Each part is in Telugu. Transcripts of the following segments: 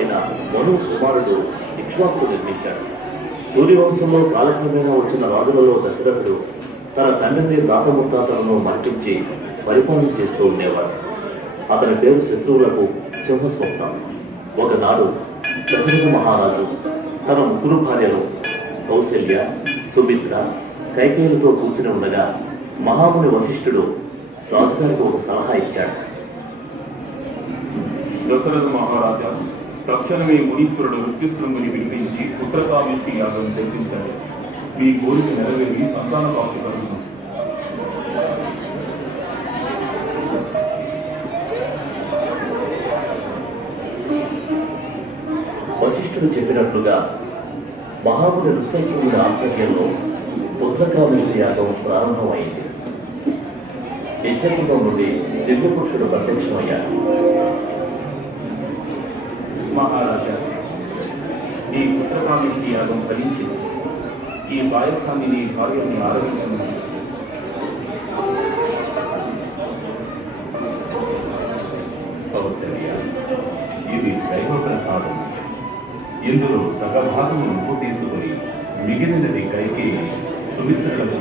అయిన మను కుమారుడు ఇక్ష్వాకు నిర్మించాడు. సూర్యవంశంలో కాలక్రమేణా వచ్చిన రాజులలో దశరథుడు తన తండ్రిని రాతముత్తాతలను మర్పించి పరిపాలన చేస్తూ ఉండేవాడు. అతని పేరు శత్రువులకు సింహస్వప్నం. ఒకనాడు దశరథ మహారాజు తన ముగ్గురు భార్యలు కౌశల్య, సుమిత్ర, కైకేయులతో కూర్చుని ఉండగా మహాముని వశిష్ఠుడు రాజుగారికి ఒక సలహా ఇచ్చాడు. దశరథ మహారాజా, తక్షణమే మునీశ్వరుడు ఋష్యశృంగుని పిలిపించి పుత్రకామేష్టి యాగం జరిపించండి. మీ కోరిక నెరవేరి సంతాన ప్రాప్తి కలుగుతుంది. వశిష్ఠుడు చెప్పినట్లుగా మహాముని ఋష్యశృంగుని ఆధ్వర్యంలో పుత్రకామేష్టి యాగం ప్రారంభమైంది. యజ్ఞకుండం నుండి దివ్యపురుషుడు ప్రత్యక్షమయ్యాడు. మహారాజా, ఈ పుత్రకామేష్టి యాగం ఫలించింది. ఈ పాయసాన్ని నీ భార్యని ఆరోగ్యించు. ఇది దైవ ప్రసాదం. ఇందులో సగభాగం ఉప్పు తీసుకుని మిగిలినది కైకేయి సుమిత్రులకు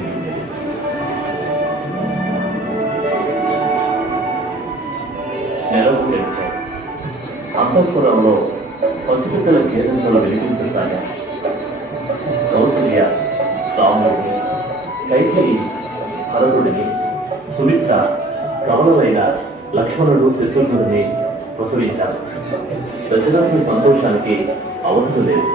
నెలకు తెచ్చాడు. అంతఃపురంలో పసిపిల్లల గేదెలు వెలిగించసాగా కౌసల్య రాముడిని, కైకేయి భరతుడిని, సుమిత్ర కమలమైన లక్ష్మణుడు శత్రుఘ్నుడిని ప్రసవించారు. దశరథుని సంతోషానికి అవధులు లేదు.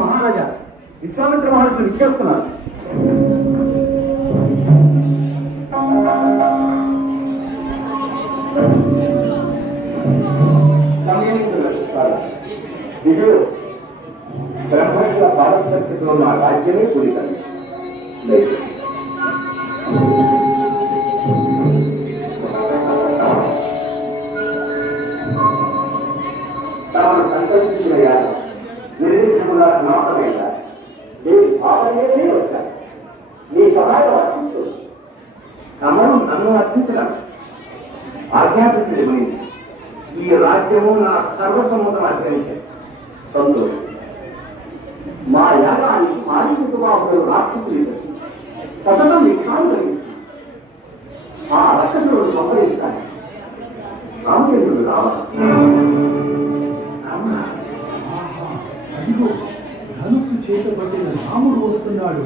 మహారాజా విశ్వామిత్ర మహర్షులు ఇచ్చేస్తున్నారు. బ్రహ్మర్షుల పారదర్శకలో ఉన్న రాజ్యమే కూలికలు. తాము సంకల్పించిన యాగం నిర్దిష్టంగా సమాప్తమైందా? నేను భావనే వచ్చాను. నీ సహాయం అర్పిస్తుంది. తమను నన్ను అర్పించడం ఆధ్యాత్మిక గురించి ఈ రాజ్యము నా సర్వసమ్మతం ఆచరించాను. సంతోషం. మా యాగాన్ని మానసికవాహులు రాక్షసులు సతతం నిక్షాలు కలిగించి ఆ రక్షకులను సంహరించాలి. రామచంద్రుడు రామ అదిగో ధనుసు చేత పట్టిన రాముడు వస్తున్నాడు.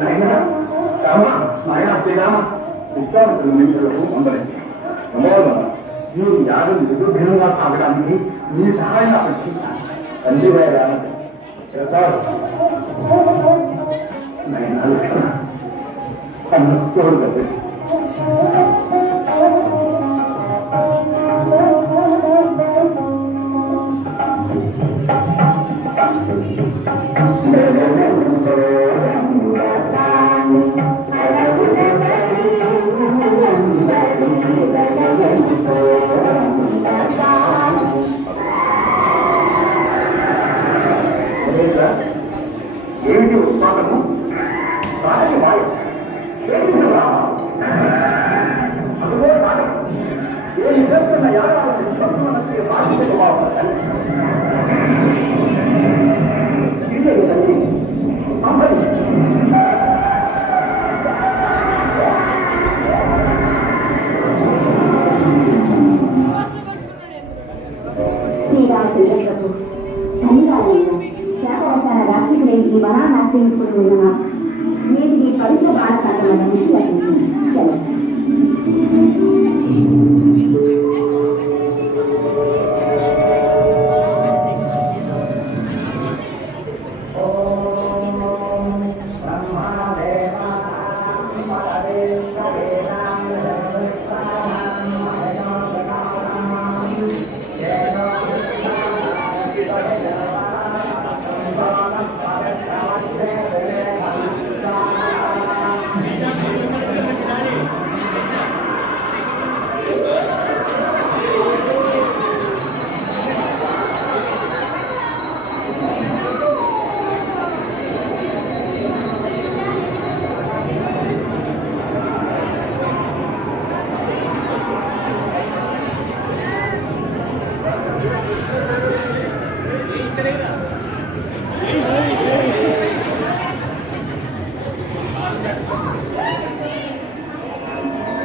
నాయనా రామ నాయనా శ్రీరామ విశ్వామిత్రుడు మిత్రులకు వందనించి మీరు యాగం నిర్విఘ్నంగా సాగడానికి మీ సహాయం అపేక్షించాను. తండ్రి గారి నాయన లక్ష్మణ తోడు కదా ఏమిటి ఉత్పాదము సాగని వాయు అదుగో సాగం ఏమి చేస్తున్న యాగాలను నిష్పక్షమనస్సు బాధ్యత బాగుంటారు శ్రీరామచంద్రులకు ధన్యవాదాలు. శాపవసాన రాత్రికి నేను ఈ వనాన్ని ఆశ్రయించుకుంటున్నా. నేటి ఈ పవిత్ర బాలకాండ నుంచి లభించింది.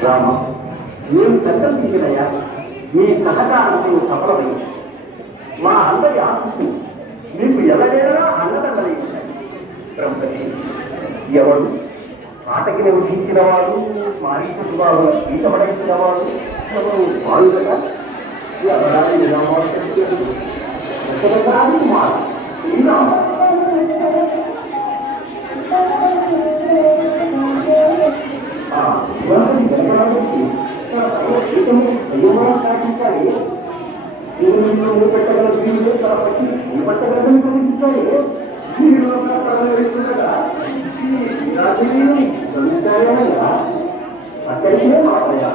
రామ నేను సంకల్పించినయ్యా మీ సహకారంతో సఫలమైంది. మా అందరి ఆశిస్తూ మీకు ఎలాగైనా అన్నదండలై బ్రహ్మని ఎవరు ఆటకి నివసించిన వాడు మారీచుడు బాబు గీతపడించిన వాడు ఎవరు వాడు కదా ఎవరానికి మాట అక్కడికే మాట్లాడా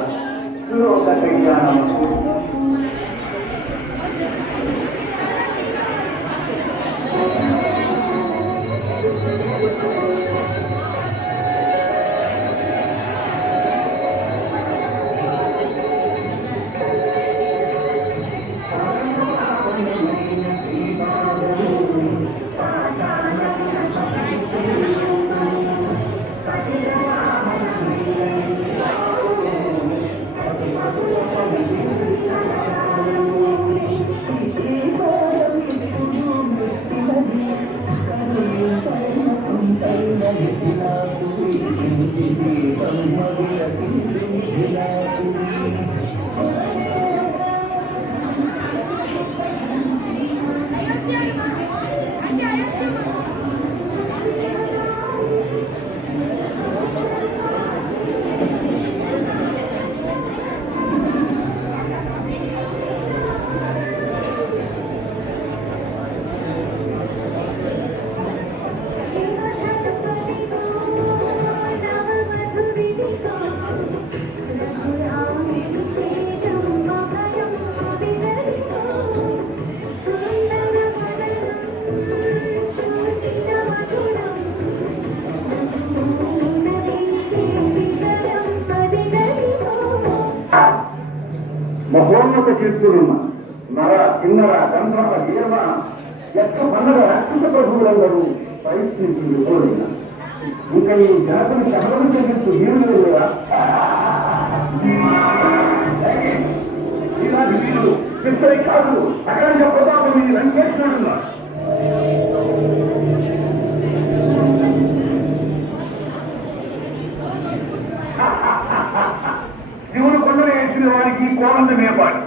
మహోన్నత కీర్తులున్న నర కిన్నర గంధర్వ వీరమ ఎక్క పండుగ రక్షిత ప్రభువులందరూ ప్రయత్నించింది కోరిన ఇంకా ఈ జాతిని సహనం చేస్తూ వీరులు లేదా ఇలాంటి వీరులు ఇద్దరి కాదు అక్కడ ప్రతాపం ఇది లంకేస్తున్నాడు. శివుడు కొండలు వేసిన వారికి కోరంత మేపాడు.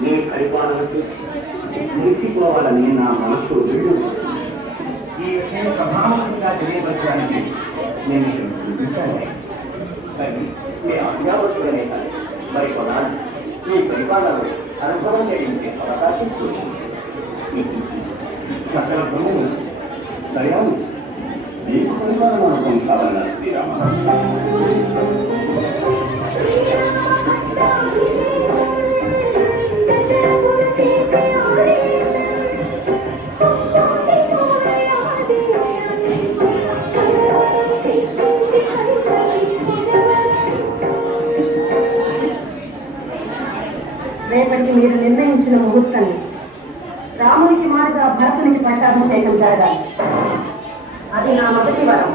నీ పరిపాలనకు మురిసిపోవాలని నా మనసు ఈ విషయం ప్రభావంగా తెలియపరచడానికి నేను చూపించాను. కానీ మీ అత్యావసరమే కాదు మరి కొనాలి మీ పరిపాలనలో అనుభవం జరిగించే అవకాశం చూడండి. సకల ప్రభువు దయాలు నీకు పరిమాణం కావాలన్నా శ్రీరామ. రేపటి మీరు నిర్ణయించిన ముహూర్తాన్ని రామునికి మారుగా భరతునికి పట్టాభిషేకం జరగాలి. అది నా మొదటి వరం.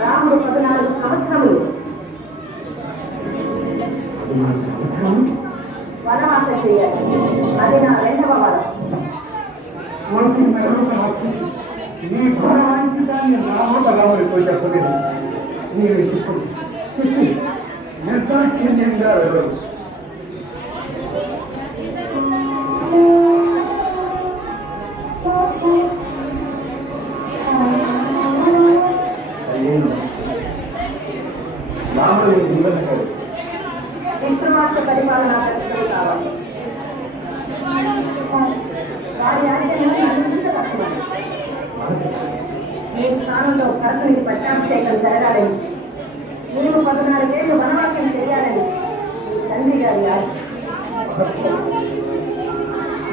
రాముడు 14 సంవత్సరములు వనవాసం చేయాలి. అది నా రెండవ వరం. ఈ భావాంకితాన్ని నా మాట రాముడితో చెప్పలేదు. మీరు ఇప్పుడు నిర్దాక్షిణ్యంగా వెళ్ళరు. రాముడు జీవనకాడు విక్రమార్క పరిపాలనా ప్రతిష్టలు కావాలి. వారి ఆజ్ఞలను అందించబడుతున్నాను. మీ స్థానంలో భరతునికి పట్టాభిషేకం జరగాలని, నీవు 14 ఏళ్ళు వనవాసం చేయాలని మీ తండ్రి గారి ఆజ్ఞ.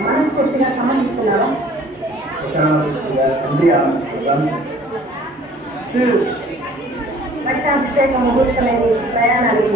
మనస్ఫూర్తిగా సమర్థిస్తున్నావా? పట్టాభిషేక ముహూర్తమైన ప్రయాణానికి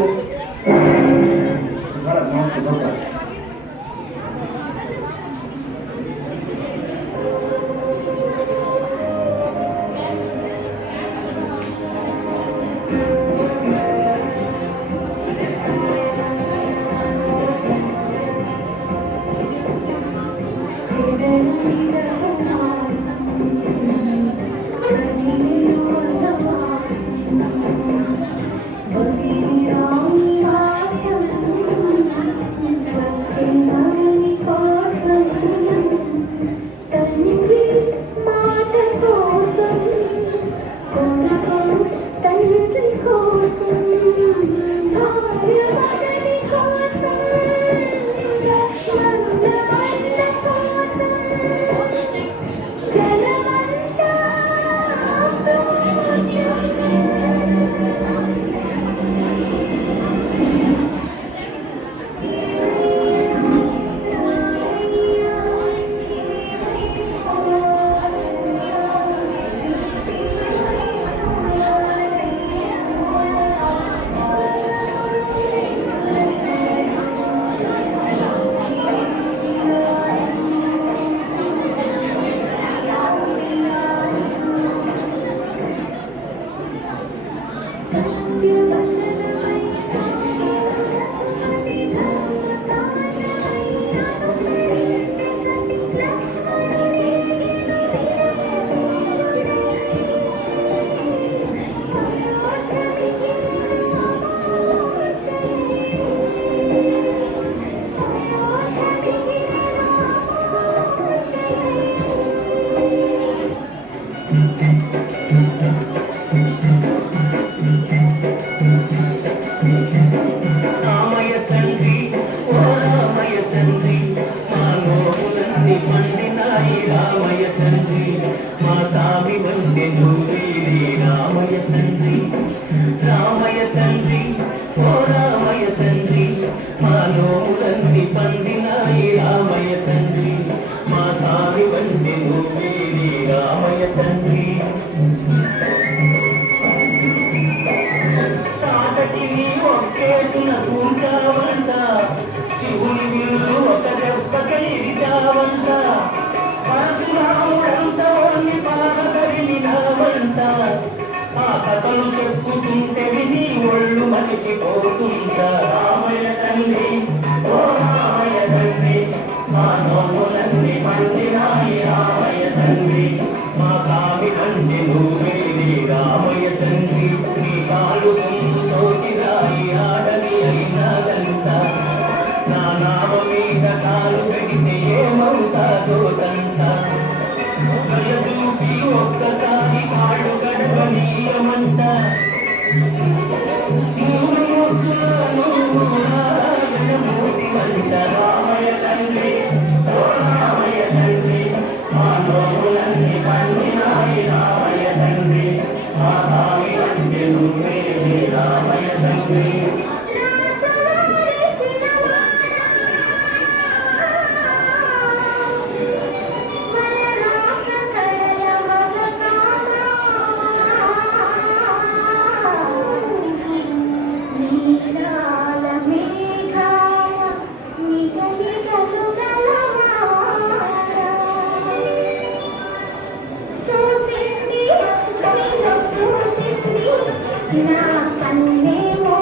నా కన్నేమో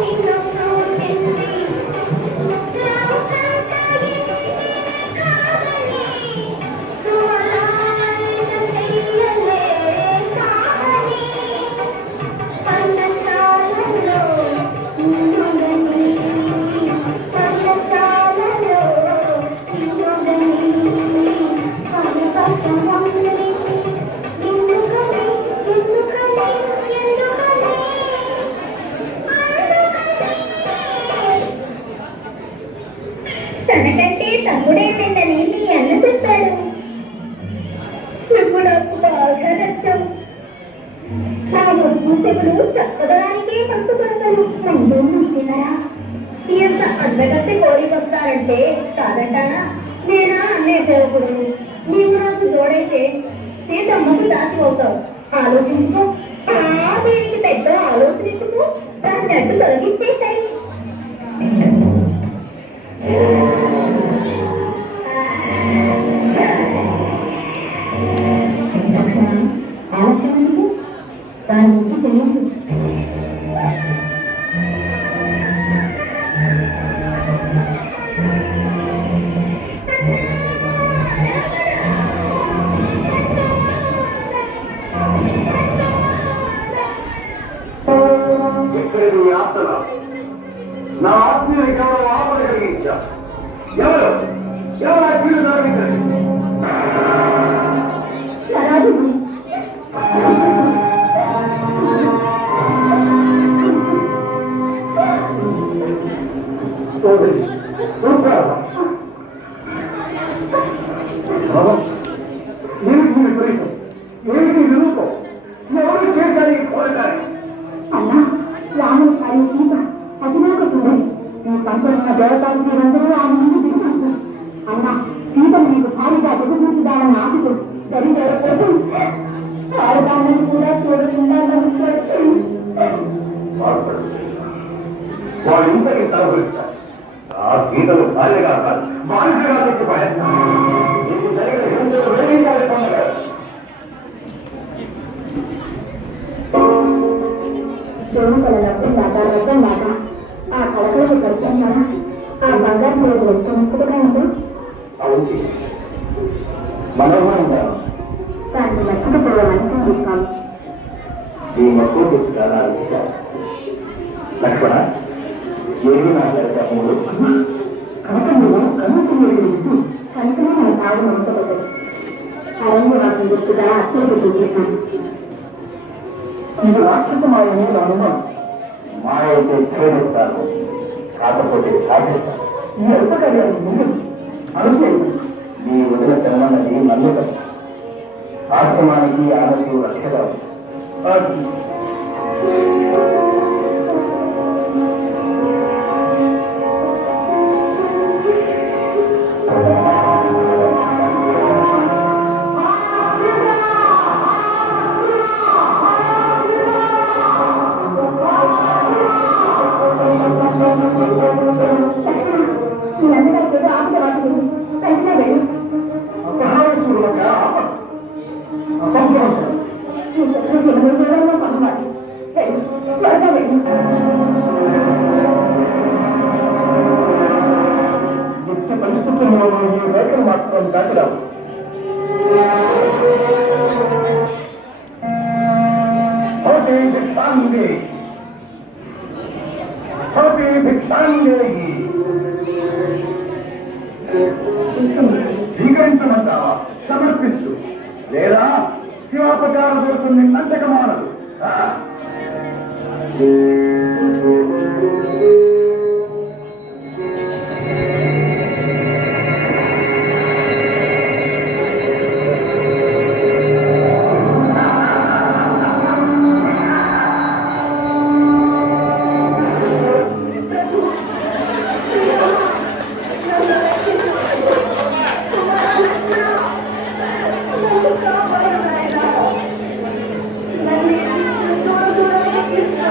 నిన్ను చూసింది తనకంటే తమ్ముడేమిందని మీ అన్న చెప్పాడు. ఇప్పుడు నాకు బాగా నష్టం. నా ముద్దులు చక్కదనానికే పంచుకుంటాను. నన్ను చూసినారా ఎంత అందగత్తి కోరి వస్తారంటే కాదంటానా? నేనా అన్నే సేవకుడు. నీవు నాకు జోడైతే సీతమ్మకు దాచి అవుతావు. ఆలోచించుకో. దీనికి పెద్ద ఆలోచించుకో. దాన్ని అడ్డు తొలగించేశాయి. దాని గురించి తెలియదు. ఎక్కడ నీ ఆత్మ నా ఆత్మీయులు కేవలం ఆపద కలిగించా. ఎవరు ఎవరు ఆ కీడు జరిగించండి. ఏమిటి నిరూపం? ఎవరు చేశారు ఈ కోరటాన్ని? అన్నా రాముడు మరియు సీత అతిలోక సుందరి. నీ పంచమైన దేవతలు మీరందరూ ఆ ముందు దిగుతారు. అన్నా సీత నీకు భారీగా దిగుతుందాలని ఆశతో జరిగే కోసం ఆడదాన్ని కూడా చూడకుండా వాడు ఇంతకి తలపిస్తారు. ఆ గీతలు భార్యగా కాదు బాలికగా తెచ్చిపోయేస్తాను. నీకు జరిగిన హింసలు వేయించాలి పొందగా. దేవులప్పుడు రసం లేక ఆ కలకలకు సత్యంగా ఆ బంగారు రోజు వస్తున్నట్టుగా అవును మనోహరంగా దాన్ని మర్చిపోవాలని చూస్తాను. ఈ మక్కువ చాలా లక్ష్మణ ఏమి మాట్లాడతాము? కనకములు కనుక కనుకనే మన తాగు నమ్మకపడ్డది. అరణ్యవాసం గుర్తుగా అత్యంత చూపిస్తాను. ఇది రాక్షసమాయని అనుమానం. మాయ అయితే ఛేదిస్తాను, కాకపోతే సాధిస్తాను. ఈ అల్పకార్యాన్ని ముందు అనుకో. నీ వదిన తెలమన్నది నమ్మకం. ఆశ్రమానికి ఆమెకు రక్షగా పరిస్థితుల్లో ఈ రేఖలు మాత్రం దాటరావు. స్వీకరించమంటావా? సమర్పిస్తూ లేదా శివాపచారం దొరుకుతుంది నంచకమానదు.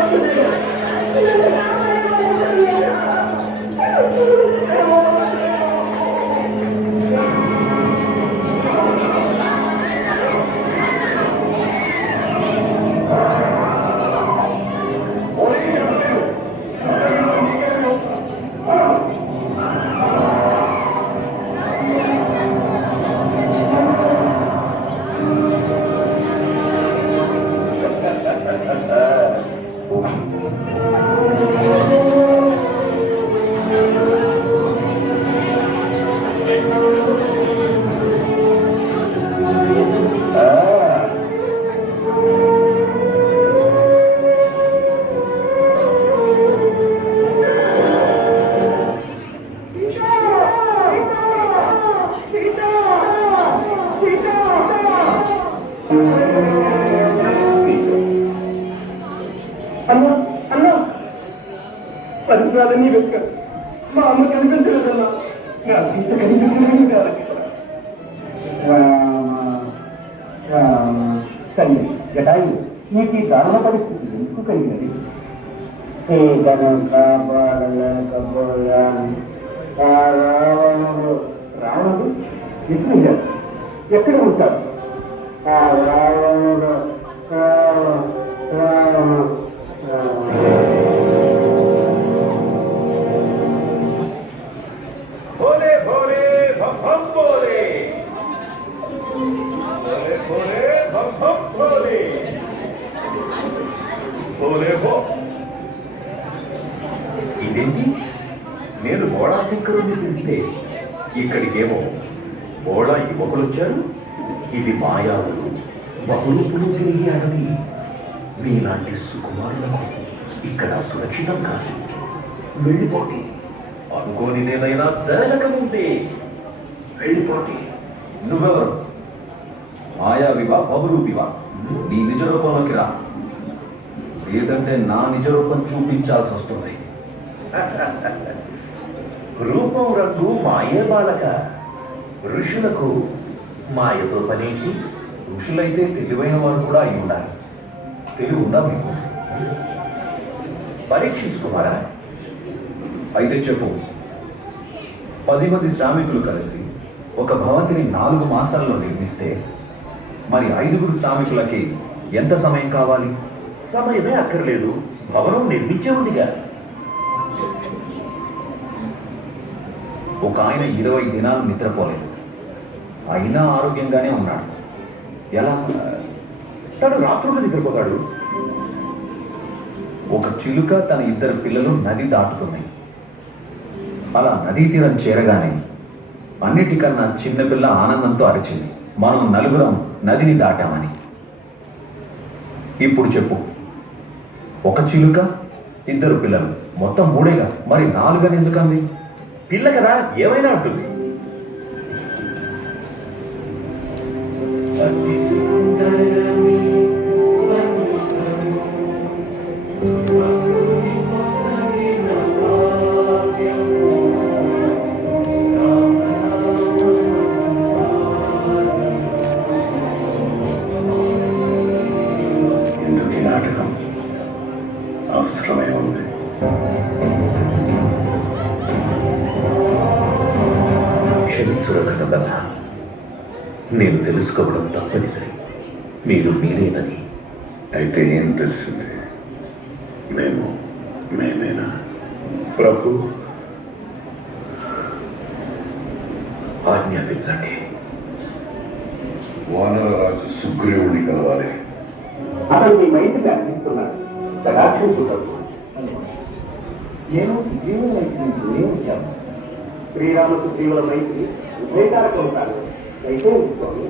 Thank you. పరిసరాలన్నీ వెతికారు. మా అమ్మ కనిపించలేదన్నా. నా సీత కనిపించలేదు కాదు. తల్లి జటాయు, నీకు ఈ దారుణ పరిస్థితి ఎందుకు కలిగినది? రావణుడు ఎప్పుడు ఎక్కడ ఉంటారు? రావణుడు భోలే భోలే భం భోలే, భోలే భోలే భం భోలే, భోలే భో. ఇదేంటి? నేను బోళా శంకరుని పిలిస్తే ఇక్కడికేమో బోళా యువకులు వచ్చారు. ఇది మాయావులు, బహురూపులు తిరిగి అడవి. మీలాంటి సుకుమారులకు ఇక్కడ సురక్షితం కాదు. వెళ్ళిపోండి. అనుకోనిదేదైనా జరగకముందే వెళ్ళిపోండి. నువ్వెవరు? మాయావివా బహురూపివా? నీ నిజ రూపంలోకి రా, లేదంటే నా నిజ రూపం చూపించాల్సి వస్తుంది. రూపం రంగు మాయే బాలక. ఋషులకు మాయతో పనేంటి? ఋషులైతే తెలివైన వారు కూడా అయి ఉండాలి. తెలివి ఉందా మీకు? పరీక్షించుకున్నారా? అయితే చెప్పు. 10 మంది శ్రామికులు కలిసి ఒక భవంతిని 4 మాసాల్లో నిర్మిస్తే మరి 5గురు శ్రామికులకి ఎంత సమయం కావాలి? సమయమే అక్కర్లేదు, భవనం నిర్మించే ఉందిగా. ఒక ఆయన 20 దినాలు నిద్రపోలేదు, అయినా ఆరోగ్యంగానే ఉన్నాడు. ఎలా? తను రాత్రులు నిద్రపోతాడు. ఒక చిలుక తన 2 పిల్లలు నది దాటుతున్నాయి. అలా నదీ తీరం చేరగానే అన్నిటికన్నా చిన్నపిల్ల ఆనందంతో అరిచింది, మనం 4 నదిని దాటామని. ఇప్పుడు చెప్పు, ఒక చిలుక 2 పిల్లలు, మొత్తం 3గా, మరి 4 అని ఎందుకంది? పిల్ల కదా, ఏమైనా ఉంటుంది. ఎందుకు ఈ నాటకం అవసరమై ఉంది? క్షమించుర కథబల, నేను తెలుసుకోవడం తప్పనిసరి. మీరు మీరేనని. అయితే ఏం తెలిసింది? మేమేనా? ప్రభు, ఆజ్ఞాపించండి. వానరరాజు సుగ్రీవుని కలవాలి. అతను మీ మైత్రిని అందిస్తున్నాడు. రాక్షసుడు నేను జీవుల మైత్రిని వచ్చాను. శ్రీరామకు జీవుల మైత్రి ఉభయకారకు ఉంటాను. అయితే ఉంచుకోండి.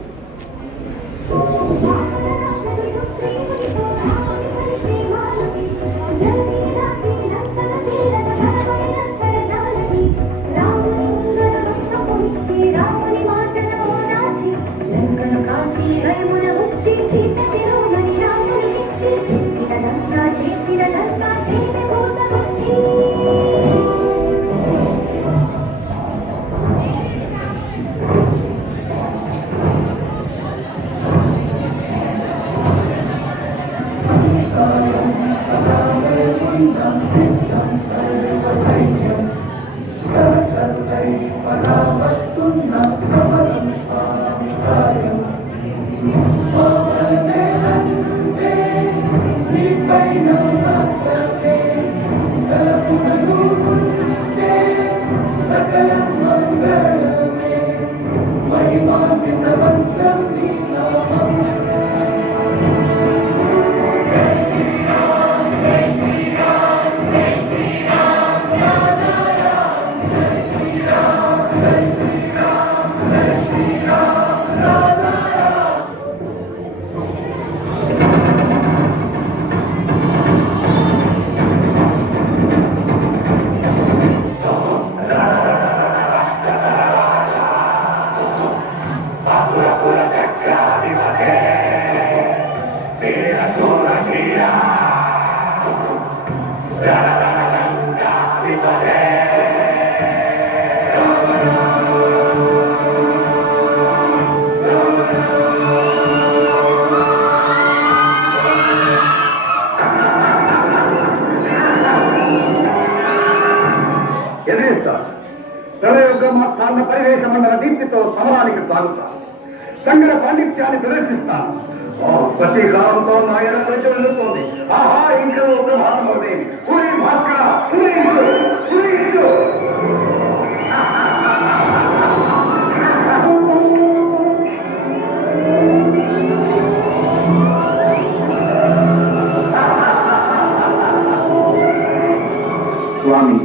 Da da da da da da. విక్రమాత్మాన్న పరివేశ మండల దీప్తితో సమరానికి సాగుతాను. సంగడ పాండిత్యాన్ని ప్రదర్శిస్తాను. ప్రతీకారంతో నా ఎడ ప్రజ్వలిస్తోంది. ఆహా, ఇంకా ఒక భారమవుతుంది. పూరి భాస్కర, పూరి స్వామి,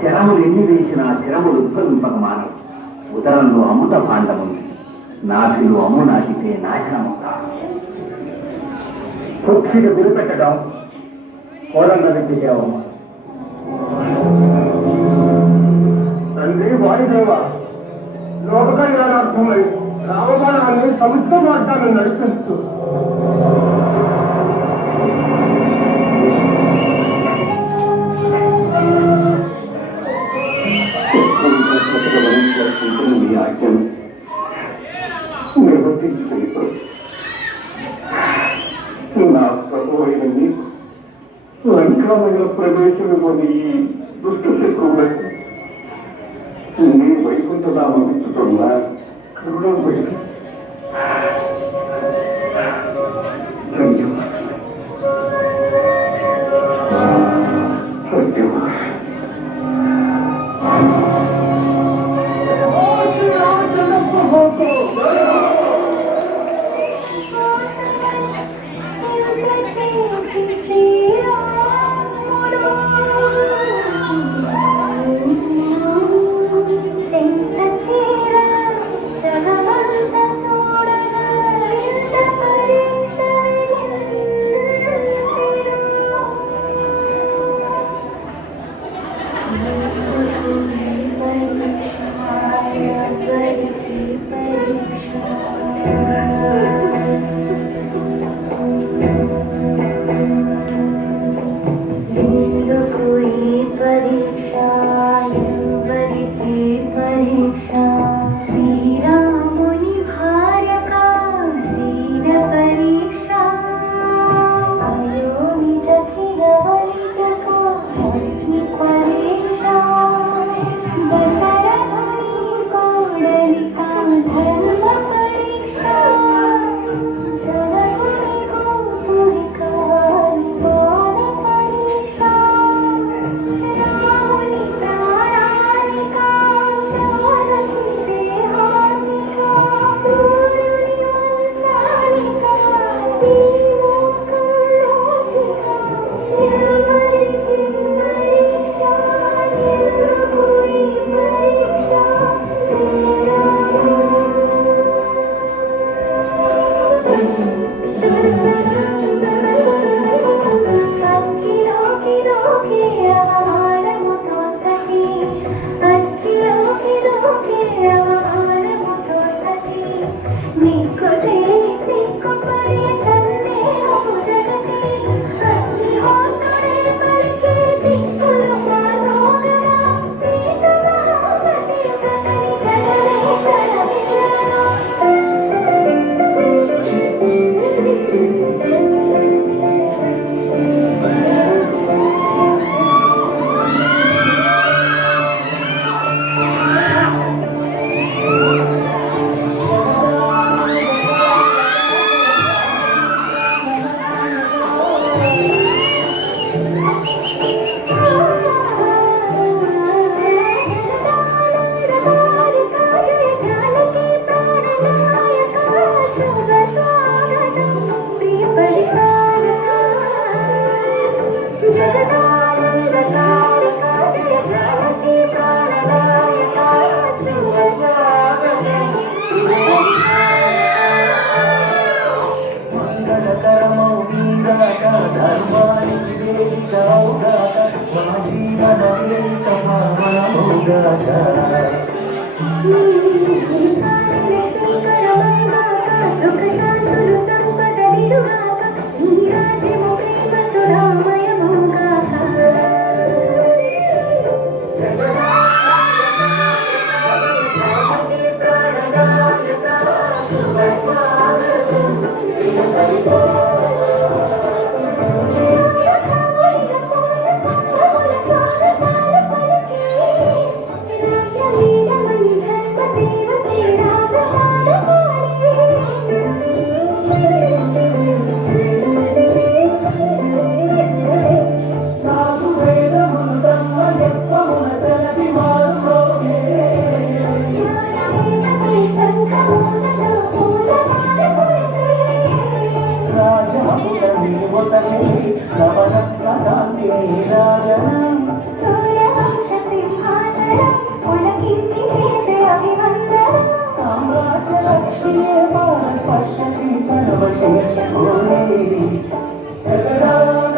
శరములు ఎన్ని వేసినా శరములు ఉత్పదింపక మానవు. ఉదరంలో అమృత భాండముంది, నాభిలో అమ్ము నాటితే నాశనమవుతా. కుక్షికి గురిపెట్టడం ఘోరంగా విద్యవమ్మా. తండ్రి వాయుదేవ, లోక కళ్యాణార్థమై రామబాణాన్ని సముద్ర మార్గాన్ని నడిపిస్తూ మీ ఆజ్ఞను నిర్వర్తించుకుంటూ నా ప్రభు అయిన నీకు లంకామయ ప్రవేశమివ్వని ఈ దుష్ట శత్రువులకు నీ వైకుంఠనామస్తున్నా కరుణమైన Thank you. కాంతి నీరాజనం సూర్యవంశ సింహాసనం పులకించి చేసే అభివందనం సామ్రాజ్య లక్ష్మీ పాద స్పర్శకి పరవశించుకోలేది జగడాన